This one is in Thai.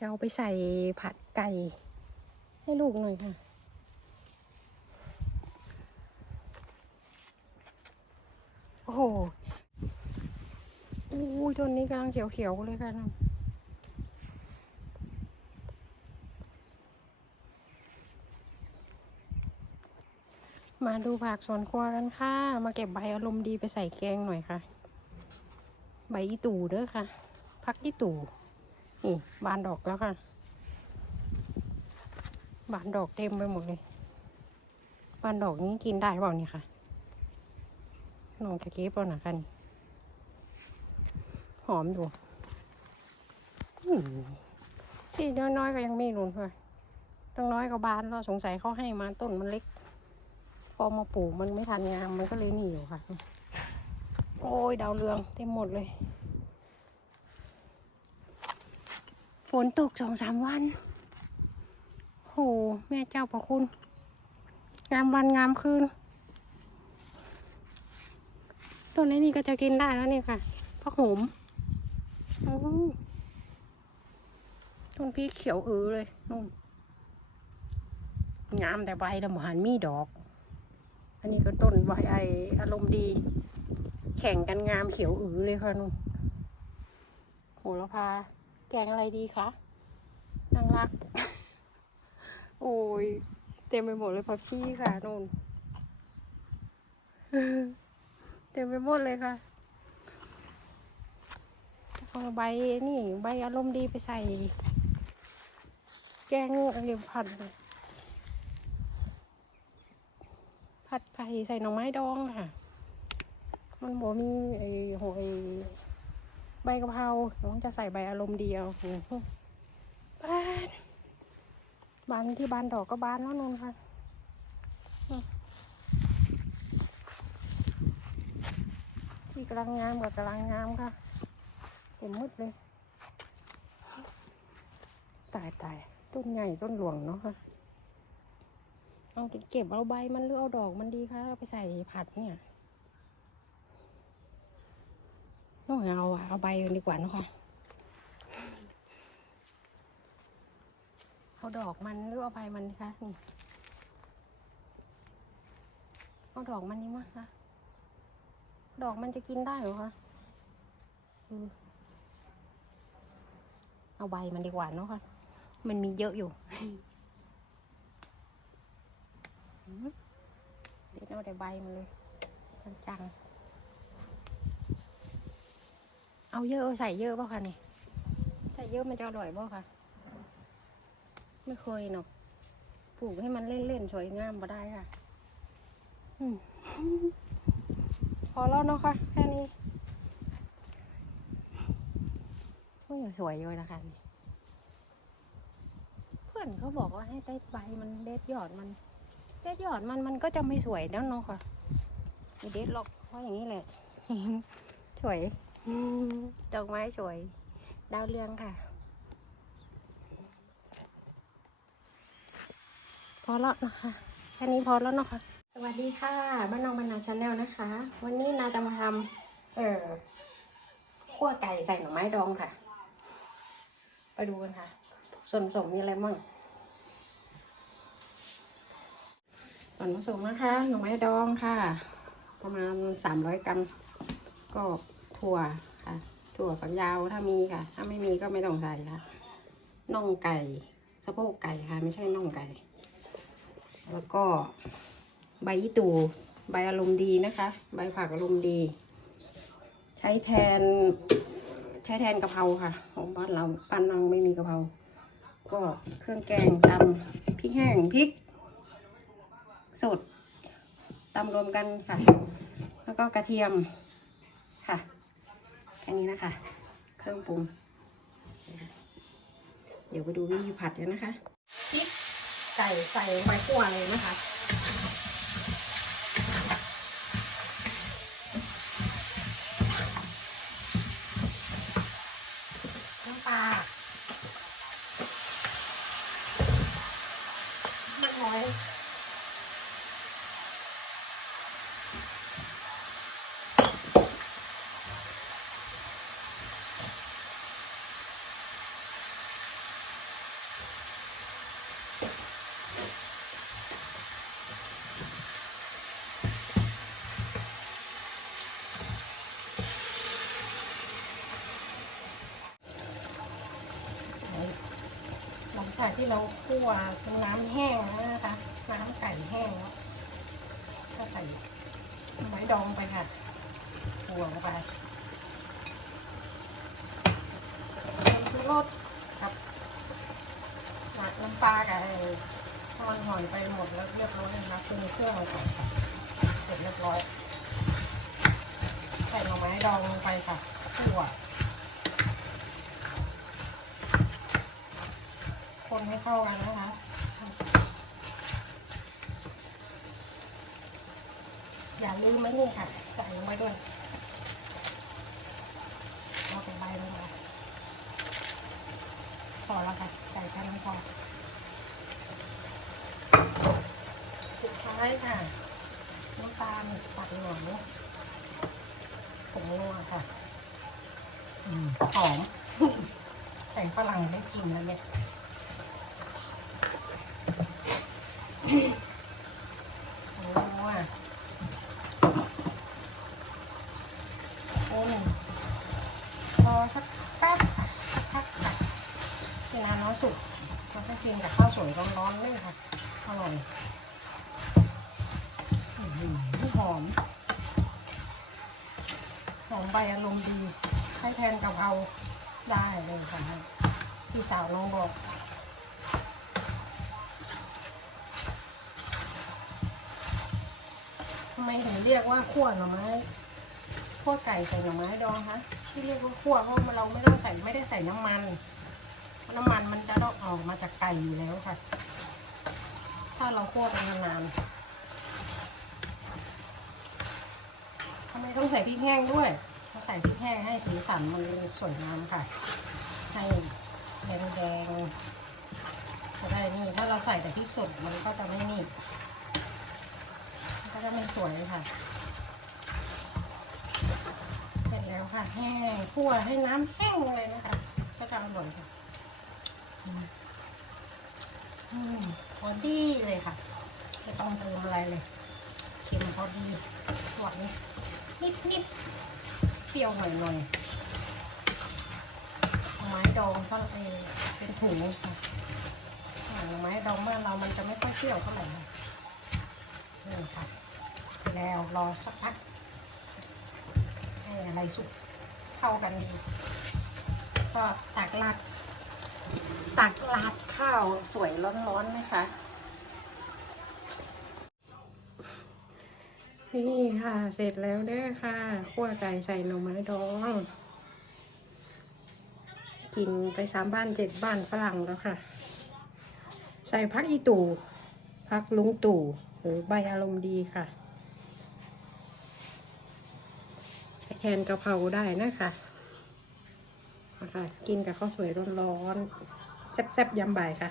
จะเอาไปใส่ผัดไก่ ให้ลูกหน่อยค่ะ โอ้โหอู้ยต้นนี้กำลังเขียวๆเลยค่ะมาดูผักสวนครัวกันค่ะ มาเก็บใบอารมณ์ดีไปใส่แกงหน่อยค่ะ ใบอีตู่เด้อค่ะ พักอีตู่ นี่บานดอกแล้วค่ะ บานดอกเต็มไปหมดเลย บานดอกนี้กินได้เปล่าเนี่ยค่ะน้องจะเก็บเปล่านะคะนี่หอมอยู่ที่น้อยๆก็ยังไม่รุนค่ะต้องน้อยก็บานแล้วสงสัยเขาให้มาต้นมันเล็ก พอมาปลูกมันไม่ทันงามมันก็เลยหนีอยู่ค่ะ โอ้ยดาวเรืองเต็มหมดเลย ฝนตกสองสามวัน โห แม่เจ้าประคุณ งามวันงามคืน ต้นนี้นี่ก็จะกินได้แล้วนี่ค่ะพักหมอื้อหือต้นพริกเขียวอือเลยนุ่มงามแต่ใบล้วหมหันมีดอก อันนี้ก็ต้นใบไออารมณ์ดี แข่งกันงามเขียวอือเลยค่ะนุ่นโหระพา แกงอะไรดีคะนางรัก โอ้ย เต็มไปหมดเลยผักชีค่ะนุ่นเต็มไปหมดเลยค่ะเอาใบนี่ใบอารมณ์ดีไปใส่ แกงอะไรผัดผัดไก่ใส่หน่อไม้ดองค่ะ มันบอกมีไอ้โหยใบกะเพราน้องจะใส่ใบอารมณ์เดียวโอ้โหบานบานที่บานดอกก็บานแล้วนนค่ะที่กำลังงามกับกำลังงามค่ะเต็มมืดเลย ตายตายต้นใหญ่ต้นหลวงเนาะค่ะเอาเก็บเอาใบมันหรือเอาดอกมันดีคะเอาไปใส่ผัดเนี่ย ต้องเอาอะเอาใบดีกว่านะคะเอาดอกมันหรือเอาใบมันคะนี่เอาดอกมันนี่มั้งคะดอกมันจะกินได้หรอคะเอาใบมันดีกว่าเนะคะมันมีเยอะอยู่เสียเอาแต่ใบมันเลยจังๆ เอาเยอะเอาใส่เยอะเปล่าคะนี่ใส่เยอะมันจะอร่อยเปล่าคะไม่เคยเนาะปลูกให้มันเล่นๆสวยงามมาได้ค่ะพอแล้วเนาะค่ะแค่นี้ก็ยังสวยอยู่นะคะนี่เพื่อนเขาบอกว่าให้ได้ใบมันเด็ดยอดมันเด็ดยอดมันมันก็จะไม่สวยแล้วเนาะค่ะไม่เด็ดหรอกเพราะอย่างนี้แหละสวย ดอกไม้สวย ดาวเรืองค่ะ พอแล้วนะคะแค่นี้พอแล้วนะคะ สวัสดีค่ะ บ้านน้องบรรณาชาแนลนะคะ วันนี้นาจะมาทำเอ่อขั้วไก่ใส่หน่อไม้ดองค่ะ ไปดูกันค่ะ ส่วนผสมมีอะไรบ้างส่วนผสมนะคะ หน่อไม้ดองค่ะ ประมาณสามร้อยกรัมก็ ถั่วค่ะ ถั่วฝักยาวถ้ามีค่ะ ถ้าไม่มีก็ไม่ต้องใส่ค่ะน่องไก่สะโพกไก่ค่ะ ไม่ใช่น่องไก่ แล้วก็ใบยี่ตู่ใบอารมณ์ดีนะคะ ใบผักอารมณ์ดี ใช้แทน ใช้แทนกะเพราค่ะ ของบ้านเราบ้านเราไม่มีกะเพราก็เครื่องแกงตำพริกแห้งพริกสดตำรวมกันค่ะ แล้วก็กระเทียม แค่นี้นะคะ เครื่องปรุง เดี๋ยวไปดูวิธีผัดกันนะคะพริกไก่ใส่ใบขั่วเลยนะคะน้ำปลาไม่น้อย น หลังจากที่เราคั่วน้ำแห้งแล้วนะคะ น้ำไก่แห้งแล้วก็ใส่ไม้ดองไปค่ะคั่วลงไปเติมชูรสกับหมักน้ำปลากับไอ้น้ำมันหอยไปหมดแล้วเรียบร้อยนะคะปรุงเครื่องลงไปเสร็จเรียบร้อย ใส่หน่อไม้ดองลงไปค่ะคั่ว คนให้เข้ากันนะคะอย่าลืมไม่นี่ค่ะใส่ลงไปด้วยเอาเป็นใบลงไปพอแล้วค่ะใส่แค่นั้นพอสุดท้ายค่ะน้ำตาลตัดหน่อยผงนัวค่ะอืมหอมแข่งฝรั่งได้กินแล้วเนี่ย โอ้ยโอ้ยพอสักแป๊บค่ะสักพักค่ะที่น้ำน้อยสุกแล้วก็กินกับข้าวสวยร้อนๆเลยค่ะอร่อยหอมหอมใบอารมณ์ดีให้แทนกะเพราได้เลยค่ะพี่สาวน้องบอก ทำ ไมถึงเรียกว่าขั่วหน่อไม้ขั่วไก่ใส่หน่อไม้ดองคะที่เรียกว่าขั่วเพราะเราไม่ต้องใส่ไม่ได้ใส่น้ำมันน้ำมันมันจะต้องออกมาจากไก่อยู่แล้วค่ะ ถ้าเราคั่วไปนานๆทำไมต้องใส่พริกแห้งด้วยเราใส่พริกแห้งให้สีสันมันสวยงามค่ะ ให้แดงๆจะได้นี่ถ้าเราใส่แต่พริกสดมันก็จะไม่นี่ ก็จะไม่สวยค่ะ เสร็จแล้วค่ะ แห้งคั่วให้น้ำแห้งเลยนะคะก็จะอร่อยค่ะอืมอืมพอดีเลยค่ะไม่ต้องเติมอะไรเลยเค็มพอดีหวานนิดนิดๆเปรี้ยวหน่อยหน่อยไม้ดองก็เออเป็นถุงค่ะอ่าไม้ดองบ้านเรามันจะไม่ค่อยเปรี้ยวเท่าไหร่นี่ค่ะ แล้วรอสักพัก ให้อะไรสุกเข้ากันดี ก็ตักราดตักราดข้าวสวยร้อนๆนะคะ นี่ค่ะ เสร็จแล้วเด้อค่ะขั่วไก่ใส่หน่อไม้ดองกินไปสามบ้านเจ็ดบ้านฝรั่งแล้วค่ะ ใส่พักอีตู่พักลุงตู่หรือใบอารมณ์ดีค่ะ ใช้ แทนกะเพราได้นะคะค่ะกินกับข้าวสวยร้อนๆแซ่บๆยำบ่ายค่ะ